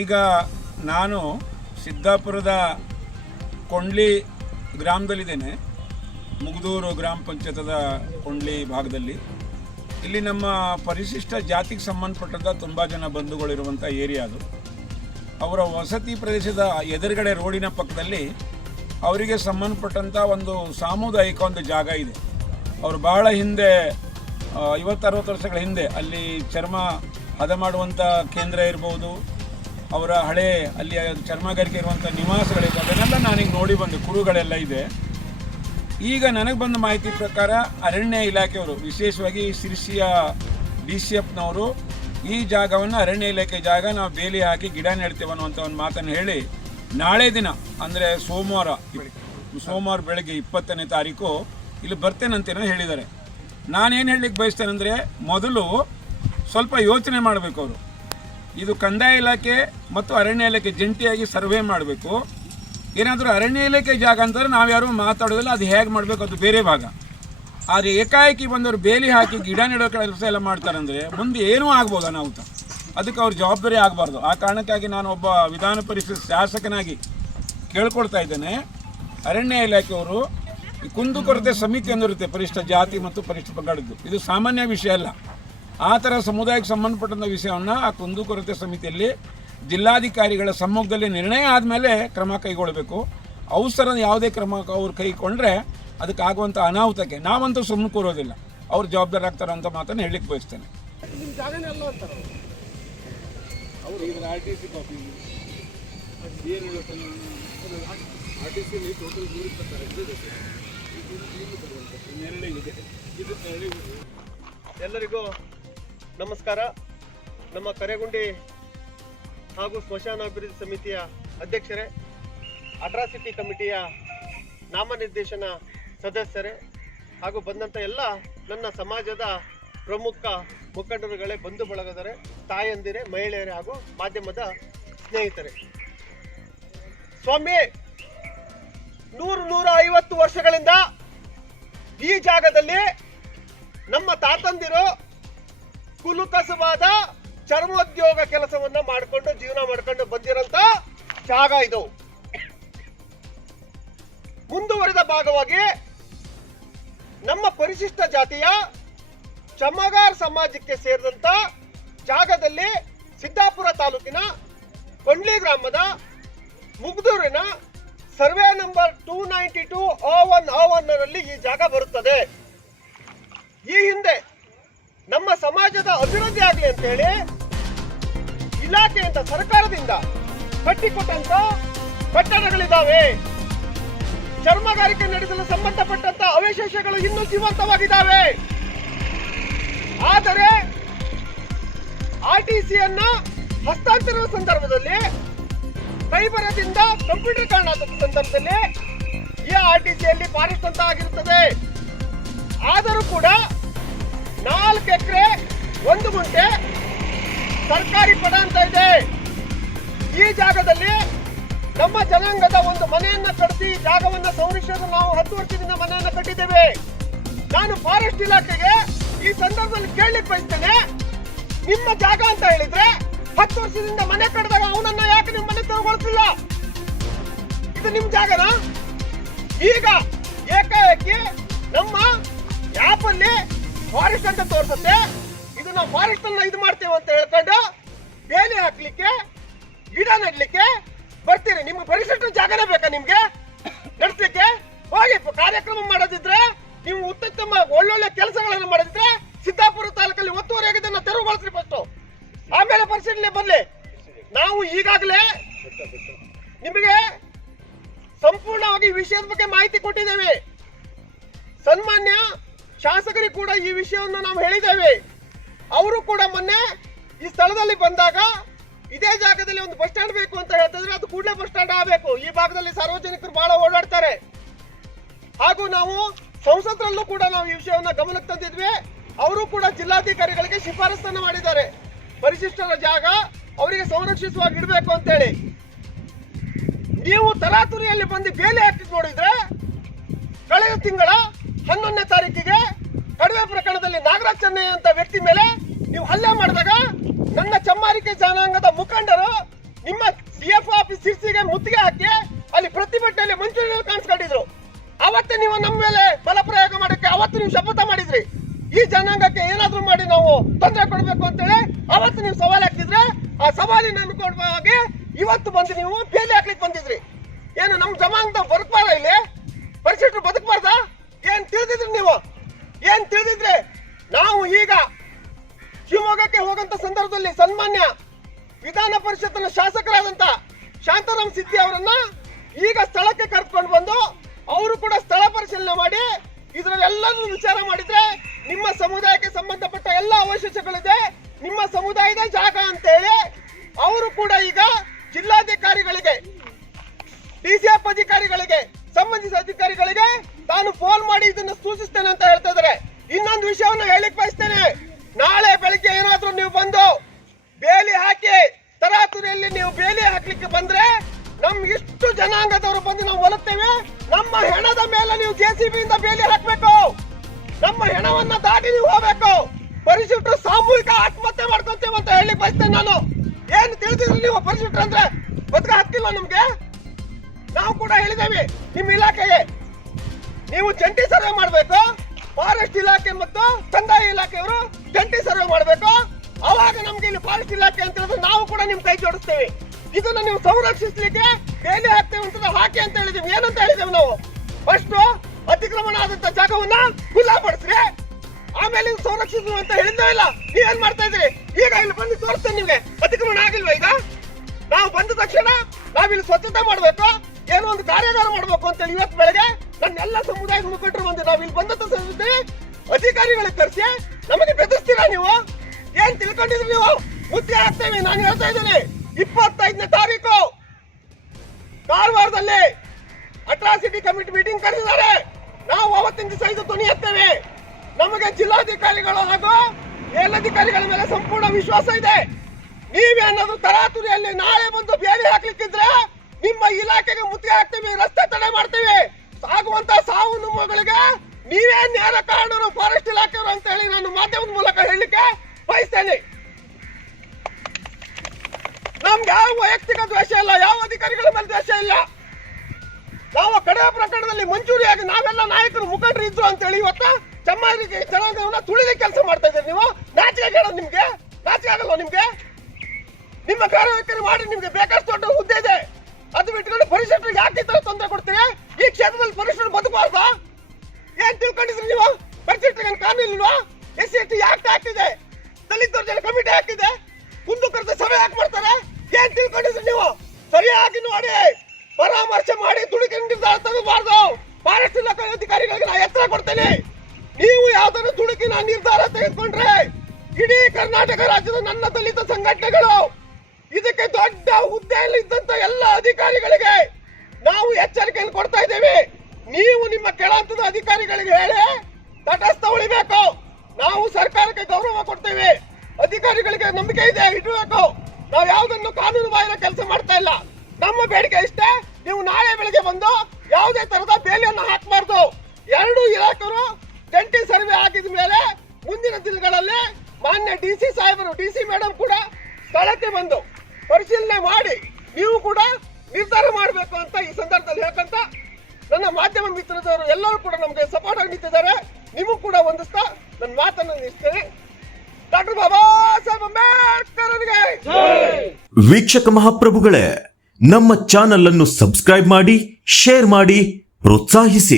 ಈಗ ನಾನು ಸಿದ್ದಾಪುರದ ಕೊಂಡ್ಲಿ ಗ್ರಾಮದಲ್ಲಿದ್ದೇನೆ. ಮುಗದೂರು ಗ್ರಾಮ ಪಂಚಾಯತದ ಕೊಂಡ್ಲಿ ಭಾಗದಲ್ಲಿ. ಇಲ್ಲಿ ನಮ್ಮ ಪರಿಶಿಷ್ಟ ಜಾತಿಗೆ ಸಂಬಂಧಪಟ್ಟಂಥ ತುಂಬ ಜನ ಬಂಧುಗಳಿರುವಂಥ ಏರಿಯಾ ಅದು. ಅವರ ವಸತಿ ಪ್ರದೇಶದ ಎದುರುಗಡೆ ರೋಡಿನ ಪಕ್ಕದಲ್ಲಿ ಅವರಿಗೆ ಸಂಬಂಧಪಟ್ಟಂಥ ಒಂದು ಸಾಮುದಾಯಿಕ ಒಂದು ಜಾಗ ಇದೆ. ಅವರು ಬಹಳ ಹಿಂದೆ 50-60 ವರ್ಷಗಳ ಹಿಂದೆ ಅಲ್ಲಿ ಚರ್ಮ ಹದ ಮಾಡುವಂಥ ಕೇಂದ್ರ ಇರ್ಬೋದು, ಅವರ ಹಳೆ ಅಲ್ಲಿ ಚರ್ಮಗಾರಿಕೆ ಇರುವಂಥ ನಿವಾಸಗಳಿದೆ, ಅದನ್ನೆಲ್ಲ ನಾನೀಗ ನೋಡಿ ಬಂದೆ. ಕುರುಗಳೆಲ್ಲ ಇದೆ. ಈಗ ನನಗೆ ಬಂದ ಮಾಹಿತಿ ಪ್ರಕಾರ ಅರಣ್ಯ ಇಲಾಖೆಯವರು, ವಿಶೇಷವಾಗಿ ಸಿರ್ಸಿಯ DCFನವರು ಈ ಜಾಗವನ್ನು ಅರಣ್ಯ ಇಲಾಖೆ ಜಾಗ ನಾವು ಬೇಲಿ ಹಾಕಿ ಗಿಡ ನೆಡ್ತೇವೆ ಅನ್ನುವಂಥ ಒಂದು ಮಾತನ್ನು ಹೇಳಿ ನಾಳೆ ದಿನ ಅಂದರೆ ಸೋಮವಾರ ಬೆಳಗ್ಗೆ 20ನೇ ತಾರೀಕು ಇಲ್ಲಿ ಬರ್ತೇನಂತೇನೋ ಹೇಳಿದ್ದಾರೆ. ನಾನೇನು ಹೇಳಲಿಕ್ಕೆ ಬಯಸ್ತೇನೆ ಅಂದರೆ, ಮೊದಲು ಸ್ವಲ್ಪ ಯೋಚನೆ ಮಾಡಬೇಕು ಅವರು. ಇದು ಕಂದಾಯ ಇಲಾಖೆ ಮತ್ತು ಅರಣ್ಯ ಇಲಾಖೆ ಜಂಟಿಯಾಗಿ ಸರ್ವೆ ಮಾಡಬೇಕು. ಏನಾದರೂ ಅರಣ್ಯ ಇಲಾಖೆ ಜಾಗ ಅಂತಂದರೆ ನಾವು ಯಾರು ಮಾತಾಡೋದಿಲ್ಲ, ಅದು ಹೇಗೆ ಮಾಡಬೇಕು ಅದು ಬೇರೆ ಭಾಗ. ಆದರೆ ಏಕಾಏಕಿ ಬಂದವರು ಬೇಲಿ ಹಾಕಿ ಗಿಡ ನೆಡೋ ಕೆಲಸ ಎಲ್ಲ ಮಾಡ್ತಾರಂದರೆ ಮುಂದೆ ಏನೂ ಆಗ್ಬೋದು ಅನಾಹುತ. ಅದಕ್ಕೆ ಅವ್ರ ಜವಾಬ್ದಾರಿ ಆಗಬಾರ್ದು. ಆ ಕಾರಣಕ್ಕಾಗಿ ನಾನು ಒಬ್ಬ ವಿಧಾನ ಪರಿಷತ್ ಶಾಸಕನಾಗಿ ಕೇಳ್ಕೊಳ್ತಾ ಇದ್ದೇನೆ, ಅರಣ್ಯ ಇಲಾಖೆಯವರು ಈ ಕುಂದುಕೊರತೆ ಸಮಿತಿ ಅಂದಿರುತ್ತೆ, ಪರಿಶಿಷ್ಟ ಜಾತಿ ಮತ್ತು ಪರಿಶಿಷ್ಟ ಪಂಗಡದ್ದು. ಇದು ಸಾಮಾನ್ಯ ವಿಷಯ ಅಲ್ಲ. ಆ ಥರ ಸಮುದಾಯಕ್ಕೆ ಸಂಬಂಧಪಟ್ಟಂಥ ವಿಷಯವನ್ನು ಆ ಕುಂದುಕೊರತೆ ಸಮಿತಿಯಲ್ಲಿ ಜಿಲ್ಲಾಧಿಕಾರಿಗಳ ಸಮ್ಮುಖದಲ್ಲಿ ನಿರ್ಣಯ ಆದಮೇಲೆ ಕ್ರಮ ಕೈಗೊಳ್ಳಬೇಕು. ಅವಸರದ ಯಾವುದೇ ಕ್ರಮ ಅವ್ರು ಕೈಗೊಂಡ್ರೆ ಅದಕ್ಕಾಗುವಂಥ ಅನಾಹುತಕ್ಕೆ ನಾವಂತೂ ಸುಮ್ಮನೆ ಕೂರೋದಿಲ್ಲ, ಅವ್ರು ಜವಾಬ್ದಾರಿ ಆಗ್ತಾರೆ ಅಂತ ಮಾತನ್ನು ಹೇಳಲಿಕ್ಕೆ ಬಯಸ್ತೇನೆ. ಎಲ್ಲರಿಗೂ ನಮಸ್ಕಾರ. ನಮ್ಮ ಕರೆಗುಂಡಿ ಹಾಗೂ ಸ್ಮಶಾನ ಅಭಿವೃದ್ಧಿ ಸಮಿತಿಯ ಅಧ್ಯಕ್ಷರೇ, ಅಟ್ರಾಸಿಟಿ ಕಮಿಟಿಯ ನಾಮನಿರ್ದೇಶನ ಸದಸ್ಯರೇ ಹಾಗೂ ಬಂದಂಥ ಎಲ್ಲ ನನ್ನ ಸಮಾಜದ ಪ್ರಮುಖ ಮುಖಂಡರುಗಳೇ, ಬಂಧು ಬಳಗದರೇ, ತಾಯಂದಿರೇ, ಮಹಿಳೆಯರೇ ಹಾಗೂ ಮಾಧ್ಯಮದ ಸ್ನೇಹಿತರೆ, ಸ್ವಾಮಿ 100-150 ವರ್ಷಗಳಿಂದ ಈ ಜಾಗದಲ್ಲಿ ನಮ್ಮ ತಾತಂದಿರು ಕುಲುಕಸವಾದ ಚರ್ಮೋದ್ಯೋಗ ಕೆಲಸವನ್ನ ಮಾಡಿಕೊಂಡು ಜೀವನ ಮಾಡ್ಕೊಂಡು ಬಂದಿರೋಂಥ ಜಾಗ ಇದು. ಮುಂದುವರೆದ ಭಾಗವಾಗಿ ನಮ್ಮ ಪರಿಶಿಷ್ಟ ಜಾತಿಯ ಚಮ್ಮಗಾರ್ ಸಮಾಜಕ್ಕೆ ಸೇರಿದಂತ ಜಾಗದಲ್ಲಿ ಸಿದ್ದಾಪುರ ತಾಲೂಕಿನ ಕೊಂಡ್ಲಿ ಗ್ರಾಮದ ಮುಗ್ದೂರಿನ ಸರ್ವೆ ನಂಬರ್ 292-01-01 ಈ ಜಾಗ ಬರುತ್ತದೆ. ಈ ಹಿಂದೆ ನಮ್ಮ ಸಮಾಜದ ಅಭಿವೃದ್ಧಿ ಆಗಲಿ ಅಂತ ಹೇಳಿ ಇಲಾಖೆಯಿಂದ, ಸರ್ಕಾರದಿಂದ ಕಟ್ಟಿಕೊಟ್ಟಂತ ಕಟ್ಟಡಗಳಿದ್ದಾವೆ. ಚರ್ಮಗಾರಿಕೆ ನಡೆಸಲು ಸಂಬಂಧಪಟ್ಟಂತ ಅವಶೇಷಗಳು ಇನ್ನೂ ಜೀವಂತವಾಗಿದ್ದಾವೆ. ಆದರೆ RTCಯನ್ನ ಹಸ್ತಾಂತರದ ಸಂದರ್ಭದಲ್ಲಿ, ಕೈಬರದಿಂದ ಕಂಪ್ಯೂಟರ್ಕರಣ ಆದ ಸಂದರ್ಭದಲ್ಲಿ ಈ RTCಯಲ್ಲಿ ಫಾರೆಸ್ಟ್ ಅಂತ ಆಗಿರುತ್ತದೆ. ಆದರೂ ಕೂಡ 4 ಎಕರೆ 1 ಗುಂಟೆ ಸರ್ಕಾರಿ ಪಡ ಅಂತ ಇದೆ. ಈ ಜಾಗದಲ್ಲಿ ನಮ್ಮ ಜನಾಂಗದ ಒಂದು ಮನೆಯನ್ನ ಕಟ್ಟಿಸಿ ಜಾಗವನ್ನ ಸಂರಕ್ಷಿಸಲು ನಾವು 10 ವರ್ಷದಿಂದ ಮನೆಯನ್ನ ಕಟ್ಟಿದ್ದೇವೆ. ನಾನು ಫಾರೆಸ್ಟ್ ಇಲಾಖೆಗೆ ಈ ಸಂದರ್ಭದಲ್ಲಿ ಕೇಳಲಿಕ್ಕೆ ಬಯಸ್ತೇನೆ, ನಿಮ್ಮ ಜಾಗ ಅಂತ ಹೇಳಿದ್ರೆ 10 ವರ್ಷದಿಂದ ಮನೆ ಕಟ್ಟಿದಾಗ ಅವನನ್ನ ಯಾಕೆ ನಿಮ್ಮ ಮನೆ ತಗೊಳ್ತಿಲ್ಲ? ಇದು ನಿಮ್ ಜಾಗನ? ಈಗ ಏಕಾಏಕಿ ನಮ್ಮ ಆಪ್ ಅಲ್ಲಿ ಫಾರೆಸ್ಟ್ ಅಂತ ತೋರಿಸುತ್ತೆ, ಇದು ನಾವು ಫಾರೆಸ್ಟ್ ಅನ್ನ ಇದು ಮಾಡ್ತೇವೆ ಅಂತ ಹೇಳ್ಕೊಂಡು ಬೇಲಿ ಹಾಕ್ಲಿಕ್ಕೆ, ಗಿಡ ನೆಡ್ಲಿಕ್ಕೆ ಬರ್ತೀರಿ. ನಿಮ್ಗೆ ಪರಿಶಿಷ್ಟ ಜಾಗನೇ ಬೇಕಾ ನಿಮ್ಗೆ ನಡೆಸಲಿಕ್ಕೆ? ಹೋಗಿ ಕಾರ್ಯಕ್ರಮ ಮಾಡೋದಿದ್ರೆ, ನೀವು ಉತ್ತಮ ಒಳ್ಳೊಳ್ಳೆ ಕೆಲಸಗಳನ್ನು ಮಾಡೋದಿದ್ರೆ ಸಿದ್ದಾಪುರ ತಾಲೂಕಲ್ಲಿ ಒತ್ತುವರಿಯಾಗಿ ಇದನ್ನ ತೆರವುಗೊಳಿಸ್ರಿ ಫಸ್ಟ್, ಆಮೇಲೆ ಪರಿಶೀಲನೆ ಬರಲಿ. ನಾವು ಈಗಾಗಲೇ ನಿಮಗೆ ಸಂಪೂರ್ಣವಾಗಿ ಈ ವಿಷಯದ ಬಗ್ಗೆ ಮಾಹಿತಿ ಕೊಟ್ಟಿದ್ದೇವೆ. ಸನ್ಮಾನ್ಯ ಶಾಸಕರಿಗೆ ಕೂಡ ಈ ವಿಷಯವನ್ನು ನಾವು ಹೇಳಿದ್ದೇವೆ. ಅವರು ಕೂಡ ಮೊನ್ನೆ ಈ ಸ್ಥಳದಲ್ಲಿ ಬಂದಾಗ ಇದೇ ಜಾಗದಲ್ಲಿ ಒಂದು ಬಸ್ ಸ್ಟ್ಯಾಂಡ್ ಬೇಕು ಅಂತ ಹೇಳ್ತಿದ್ರೆ ಅದು ಕೂಡಲೇ ಬಸ್ ಸ್ಟ್ಯಾಂಡ್ ಆಗಬೇಕು. ಈ ಭಾಗದಲ್ಲಿ ಸಾರ್ವಜನಿಕರು ಬಹಳ ಓಡಾಡ್ತಾರೆ. ಹಾಗೂ ನಾವು ಸಂಸದರಲ್ಲೂ ಕೂಡ ನಾವು ಈ ವಿಷಯವನ್ನ ಗಮನಕ್ಕೆ ತಂದಿದ್ವಿ. ಅವರು ಕೂಡ ಜಿಲ್ಲಾಧಿಕಾರಿಗಳಿಗೆ ಶಿಫಾರಸನ್ನು ಮಾಡಿದ್ದಾರೆ, ಪರಿಶಿಷ್ಟರ ಜಾಗ ಅವರಿಗೆ ಸಂರಕ್ಷಿಸುವಾಗಿ ಇಡಬೇಕು ಅಂತೇಳಿ. ನೀವು ತರಾತುರಿಯಲ್ಲಿ ಬಂದು ಬೇಲಿ ಹಾಕಿ ನೋಡಿದ್ರೆ, ಕಳೆದ ತಿಂಗಳ 11ನೇ ತಾರೀಕಿಗೆ ಕಡಿಮೆ ಪ್ರಕರಣದಲ್ಲಿ ನಾಗರಾಜ್ ಚೆನ್ನೈ ಅಂತ ವ್ಯಕ್ತಿ ಮೇಲೆ ನೀವು ಹಲ್ಲೆ ಮಾಡಿದಾಗ ನನ್ನ ಚಮ್ಮಾರಿಕೆ ಜನಾಂಗದ ಮುಖಂಡರು ನಿಮ್ಮ CF ಆಫೀಸ್ ಸಿರ್ಸಿಗೆ ಮುತ್ತಿಗೆ ಹಾಕಿ ಅಲ್ಲಿ ಪ್ರತಿಭಟನೆಯಲ್ಲಿ ಮಂಚೂರಿಯಲ್ಲಿ ಕಾಣಿಸ್ಕೊಂಡಿದ್ರು. ಅವತ್ತೇ ನೀವು ನಮ್ಮ ಮೇಲೆ ಬಲ ಪ್ರಯೋಗ ಮಾಡಕ್ಕೆ ಅವತ್ತು ನೀವು ಶಪಥ ಮಾಡಿದ್ರಿ. ಈ ಜನಾಂಗಕ್ಕೆ ಏನಾದ್ರೂ ಮಾಡಿ ನಾವು ತೊಂದರೆ ಕೊಡ್ಬೇಕು ಅಂತೇಳಿ ಅವತ್ತು ನೀವು ಸವಾಲು ಹಾಕಿದ್ರೆ, ಆ ಸವಾಲಿನ ಅನುಗುಣವಾಗಿ ಇವತ್ತು ಬಂದು ನೀವು ಬೇಲಿ ಹಾಕ್ಲಿಕ್ಕೆ ಬಂದಿದ್ರಿ. ಏನು ನಮ್ಮ ಜಮಾಂಗ ಬದುಕಬಾರ್ದ? ಇಲ್ಲಿ ಪರಿಶಿಷ್ಟರು ಬದುಕಬಾರ್ದ? ಏನ್ ತಿಳಿದಿದ್ರಿ ನೀವು? ಏನ್ ತಿಳಿದಿದ್ರೆ ನಾವು ಈಗ ಶಿವಮೊಗ್ಗಕ್ಕೆ ಹೋಗಂತ ಸಂದರ್ಭದಲ್ಲಿ ಸನ್ಮಾನ್ಯ ವಿಧಾನ ಪರಿಷತ್ನ ಶಾಸಕರಾದಂತ ಶಾಂತಾರಾಮ್ ಸಿದ್ದಿ ಅವರನ್ನ ಈಗ ಸ್ಥಳಕ್ಕೆ ಕರ್ಕೊಂಡು ಬಂದು ಅವರು ಕೂಡ ಸ್ಥಳ ಪರಿಶೀಲನೆ ಮಾಡಿ ಇದರಲ್ಲೆಲ್ಲರೂ ವಿಚಾರ ಮಾಡಿದ್ರೆ ನಿಮ್ಮ ಸಮುದಾಯಕ್ಕೆ ಸಂಬಂಧಪಟ್ಟ ಎಲ್ಲ ಅವಶೇಷಗಳಿದೆ, ನಿಮ್ಮ ಸಮುದಾಯದ ಜಾಗ ಅಂತ ಹೇಳಿ ಅವರು ಕೂಡ ಈಗ ಜಿಲ್ಲಾಧಿಕಾರಿಗಳಿಗೆ, DCF ಅಧಿಕಾರಿಗಳಿಗೆ, ಸಂಬಂಧಿಸಿದ ಅಧಿಕಾರಿಗಳಿಗೆ ತಾನು ಫೋನ್ ಮಾಡಿ ಇದನ್ನು ಸೂಚಿಸ್ತೇನೆ ಅಂತ ಹೇಳ್ತಾ ಇದ್ದಾರೆ. ಇನ್ನೊಂದು ವಿಷಯವನ್ನು ಹೇಳಿಕ್ ಬಯಸ್ತೇನೆ. ನಾಳೆ ಬೆಳಿಗ್ಗೆ ಏನಾದ್ರೂ ನೀವು ಬಂದು ಬೇಲಿ ಹಾಕಿ ತರಾತುರಿಯಲ್ಲಿ ನೀವು ಬೇಲಿ ಹಾಕ್ಲಿಕ್ಕೆ ಬಂದ್ರೆ ನಮ್ಗೆ ಇಷ್ಟು ಜನಾಂಗದವರು ಬಂದು ನಾವು ಒಲುತ್ತೇವೆ. ನಮ್ಮ ಹೆಣದ ಮೇಲೆ ನೀವು JCB ಇಂದ ಬೇಲಿ ಹಾಕ್ಬೇಕು. ನಮ್ಮ ಹೆಣವನ್ನ ದಾಟಿ ನೀವು ಹೋಗ್ಬೇಕು. ಪರಿಶಿಷ್ಟರು ಸಾಮೂಹಿಕ ಆತ್ಮಹತ್ಯೆ ಮಾಡ್ಕೊಂತೇವೆ ಅಂತ ಹೇಳಿ ಬಯಸ್ತೇನೆ ನಾನು. ಏನು ತಿಳಿದಿದ್ರಿ ನೀವು? ಪರಿಶಿಷ್ಟರು ಅಂದ್ರೆ ಬದುಕ ಹಕ್ಕಿಲ್ಲ ನಮ್ಗೆ. ನಾವು ಕೂಡ ಹೇಳಿದ್ದೇವೆ ನಿಮ್ಮ ಇಲಾಖೆಗೆ ನೀವು ಜಂಟಿ ಸರ್ವೆ ಮಾಡಬೇಕು. ಫಾರೆಸ್ಟ್ ಇಲಾಖೆ ಮತ್ತು ಕಂದಾಯ ಇಲಾಖೆಯವರು ಜಂಟಿ ಸರ್ವೆ ಮಾಡಬೇಕು. ಅವಾಗ ನಮ್ಗೆ ಇಲ್ಲಿ ಫಾರೆಸ್ಟ್ ಇಲಾಖೆ ಅಂತ ಹೇಳಿದ್ರೆ ನಾವು ಕೂಡ ನಿಮ್ ಕೈ ಜೋಡಿಸ್ತೇವೆ. ಇದನ್ನ ನೀವು ಸಂರಕ್ಷಿಸಲಿಕ್ಕೆ ಬೇಲಿ ಹಾಕ್ತೇವೆ ಅಂತ ಹಾಕಿ ಅಂತ ಹೇಳಿದೀವಿ. ಏನಂತ ಹೇಳಿದೇವೆ ನಾವು? ಫಸ್ಟ್ ಅತಿಕ್ರಮಣ ಆದಂತ ಜಾಗವನ್ನ ಖುಲ್ಲಾಪಡಿಸ್ರಿ, ಆಮೇಲೆ ಸಂರಕ್ಷಿಸುವ ಅಂತ ಹೇಳಿದ್ದೇ ಇಲ್ಲ. ನೀವೇನ್ ಮಾಡ್ತಾ ಇದ್ರಿ? ಈಗ ಇಲ್ಲಿ ಬಂದು ತೋರಿಸ್ತೇನೆ ನಿಮ್ಗೆ. ಅತಿಕ್ರಮಣ ಆಗಿಲ್ವಾ? ಈಗ ನಾವು ಬಂದ ತಕ್ಷಣ ನಾವಿಲ್ಲಿ ಸ್ವಚ್ಛತೆ ಮಾಡ್ಬೇಕು, ಏನೋ ಒಂದು ಕಾರ್ಯಾಗಾರ ಮಾಡ್ಬೇಕು ಅಂತೇಳಿ ಇವತ್ತು ಬೆಳಗ್ಗೆ ನನ್ನೆಲ್ಲ ಸಮುದಾಯದ ಮುಖಂಡರು ಬಂದು ನಾವು ಇಲ್ಲಿ ಬಂದಂತ ಸಂದರ್ಭದಲ್ಲಿ ಅಧಿಕಾರಿಗಳಿಗೆ ಕರೆಸಿ ನಮಗೆ ಬೆದರಿಸ್ತೀರಾ ನೀವು? ಏನ್ ತಿಳ್ಕೊಂಡಿದ್ರಿ ನೀವು? ಮುತ್ತಿಗೆ ಹಾಕ್ತೇವೆ. ನಾನು ಹೇಳ್ತಾ ಇದ್ದೀನಿ 25ನೇ ತಾರೀಕು ಕಾರವಾರದಲ್ಲಿ ಅಟ್ರಾಸಿಟಿ ಕಮಿಟಿ ಮೀಟಿಂಗ್ ಕರೆದಿದ್ದಾರೆ. ನಾವು ಅವತ್ತಿನ ದಿವಸ ಇದು ಧ್ವನಿ ಎತ್ತೇವೆ. ನಮಗೆ ಜಿಲ್ಲಾಧಿಕಾರಿಗಳು ಹಾಗೂ ಮೇಲಧಿಕಾರಿಗಳ ಮೇಲೆ ಸಂಪೂರ್ಣ ವಿಶ್ವಾಸ ಇದೆ. ನೀವೇನಾದ್ರೂ ತರಾತುರಿಯಲ್ಲಿ ನಾಳೆ ಬಂದು ಬೇಲಿ ಹಾಕ್ಲಿಕ್ಕಿದ್ರೆ ನಿಮ್ಮ ಇಲಾಖೆಗೆ ಮುತ್ತಿಗೆ ಹಾಕ್ತೀವಿ, ರಸ್ತೆ ತಡೆ ಮಾಡ್ತೀವಿ. ಆಗುವಂತ ಸಾವು ನೋವುಗಳಿಗೆ ನೀವೇ ನೇರ ಕಾರಣರು, ಫಾರೆಸ್ಟ್ ಇಲಾಖೆಯವರು ಅಂತ ಹೇಳಿ ನಾನು ಮಾಧ್ಯಮದ ಮೂಲಕ ಹೇಳಲಿಕ್ಕೆ ಬಯಸ್ತೇನೆ. ನಮ್ಗೆ ಯಾವ ವೈಯಕ್ತಿಕ ದ್ವೇಷ ಇಲ್ಲ, ಯಾವ ಅಧಿಕಾರಿಗಳ ಮೇಲೆ ದ್ವೇಷ ಇಲ್ಲ. ನಾವು ಕಡೆಯ ಪ್ರಕರಣದಲ್ಲಿ ಮಂಜೂರಿಯಾಗಿ ನಾವೆಲ್ಲ ನಾಯಕರು ಮುಖಂಡರು ಇದ್ರು ಅಂತ ಹೇಳಿ ಇವತ್ತು ಚಮ್ಮಾರಿಗೆ ಜನಾಂಗವನ್ನ ತುಳಿದ ಕೆಲಸ ಮಾಡ್ತಾ ಇದ್ದೀರಿ ನೀವು. ನಾಚಿಕೆ ಹೇಳೋದು ನಿಮ್ಗೆ? ನಾಚಿಕೆ ಆಗಲ್ವ ನಿಮ್ಗೆ? ನಿಮ್ಮ ಕಾರ್ಯವೈಖರಿ ಮಾಡಿ ನಿಮ್ಗೆ ಬೇಕಾದಷ್ಟು ದೊಡ್ಡ ಹುದ್ದೆ ಇದೆ. ಅದು ಬಿಟ್ಟುಕೊಂಡು ಪರಿಶಿಷ್ಟರಿಗೆ ಯಾಕೆ ತರ ತೊಂದರೆ ಕೊಡ್ತೀರಿ? ಈ ಕ್ಷೇತ್ರದಲ್ಲಿ ಪರಿಶಿಷ್ಟರು ಬದುಕಬಾರ್ದ? ಏನ್ ತಿಳ್ಕೊಂಡಿದ್ರಿ ನೀವು? ಪರಿಶಿಷ್ಟರಿಗೆ ಕಾನೂನು ಇಲ್ವಾ? SC ಯಾಕೆ ಹಾಕಿದೆ? ದಲಿತ ಜನ ಕಮಿಟಿ ಹಾಕಿದೆ, ಕುಂದುಕೊರತೆ ಸಭೆ ಯಾಕೆ ಮಾಡ್ತಾರೆ? ಏನ್ ತಿಳ್ಕೊಂಡಿದ್ರಿ ನೀವು? ಸರಿಯಾಗಿ ನೋಡಿ, ಪರಾಮರ್ಶೆ ಮಾಡಿ ತುಡುಕಿ ನಿರ್ಧಾರ ತೆಗೆದುಬಾರ್ದು. ಫಾರೆಸ್ಟ್ ಇಲಾಖೆ ಅಧಿಕಾರಿಗಳಿಗೆ ನಾನು ಎಚ್ಚರ ಕೊಡ್ತೇನೆ. ನೀವು ಯಾವ್ದಾದ್ರು ತುಡುಕಿನ ನಿರ್ಧಾರ ತೆಗೆದುಕೊಂಡ್ರೆ ಇಡೀ ಕರ್ನಾಟಕ ರಾಜ್ಯದ ನನ್ನ ದಲಿತ ಸಂಘಟನೆಗಳು ಇದಕ್ಕೆ ದೊಡ್ಡ ಹುದ್ದೆಯಲ್ಲಿ ಇದ್ದಂತ ಎಲ್ಲ ಅಧಿಕಾರಿಗಳಿಗೆ ನಾವು ಎಚ್ಚರಿಕೆಯನ್ನು ಕೊಡ್ತಾ ಇದ್ದೇವೆ. ನೀವು ನಿಮ್ಮ ಕೆಳ ಹಂತದ ಅಧಿಕಾರಿಗಳಿಗೆ ಹೇಳಿ ತಟಸ್ಥ ಉಳಿಬೇಕು. ನಾವು ಸರ್ಕಾರಕ್ಕೆ ಗೌರವ ಕೊಡ್ತೇವೆ, ಅಧಿಕಾರಿಗಳಿಗೆ ನಂಬಿಕೆ ಇದೆ, ಇಡಬೇಕು. ನಾವು ಯಾವುದನ್ನು ಕಾನೂನು ಬಾಹಿರ ಕೆಲಸ ಮಾಡ್ತಾ ಇಲ್ಲ. ನಮ್ಮ ಬೇಡಿಕೆ ಇಷ್ಟೇ, ನೀವು ನಾಳೆ ಬೆಳಿಗ್ಗೆ ಬಂದು ಯಾವುದೇ ತರದ ಬೇಲಿಯನ್ನು ಹಾಕಬಾರ್ದು. ಎರಡು ಇಲಾಖೆಗಳು ಜಂಟಿ ಸರ್ವೆ ಆಗಿದ ಮೇಲೆ ಮುಂದಿನ ದಿನಗಳಲ್ಲಿ ಮಾನ್ಯ DC ಸಾಹೇಬರು, DC ಮೇಡಮ್ ಕೂಡ ಸ್ಥಳಕ್ಕೆ ಬಂದು ಪರಿಶೀಲನೆ ಮಾಡಿ ನೀವು ಕೂಡ ನಿರ್ಧಾರ ಮಾಡಬೇಕು ಅಂತ ಈ ಸಂದರ್ಭದಲ್ಲಿ ಹೇಳ್ಕಂತ ನನ್ನ ಮಾಧ್ಯಮ ಮಿತ್ರದವರು ಎಲ್ಲರೂ ಕೂಡ ನಮಗೆ ಸಪೋರ್ಟ್ ಆಗಿ ನಿಂತಿದ್ದಾರೆ. ನಿಮಗೂ ಕೂಡ ಒಂದಿಸ್ತಾ ನನ್ನ ಮಾತನ್ನು ನಿಲ್ಲಿಸ್ತೇನೆ. ಡಾಕ್ಟರ್ ಬಾಬಾ ಸಾಹೇಬ್ ಅಂಬೇಡ್ಕರ್ ಅವರಿಗೆ ವೀಕ್ಷಕ ಮಹಾಪ್ರಭುಗಳೇ, ನಮ್ಮ ಚಾನಲ್ ಅನ್ನು ಸಬ್ಸ್ಕ್ರೈಬ್ ಮಾಡಿ, ಶೇರ್ ಮಾಡಿ, ಪ್ರೋತ್ಸಾಹಿಸಿ.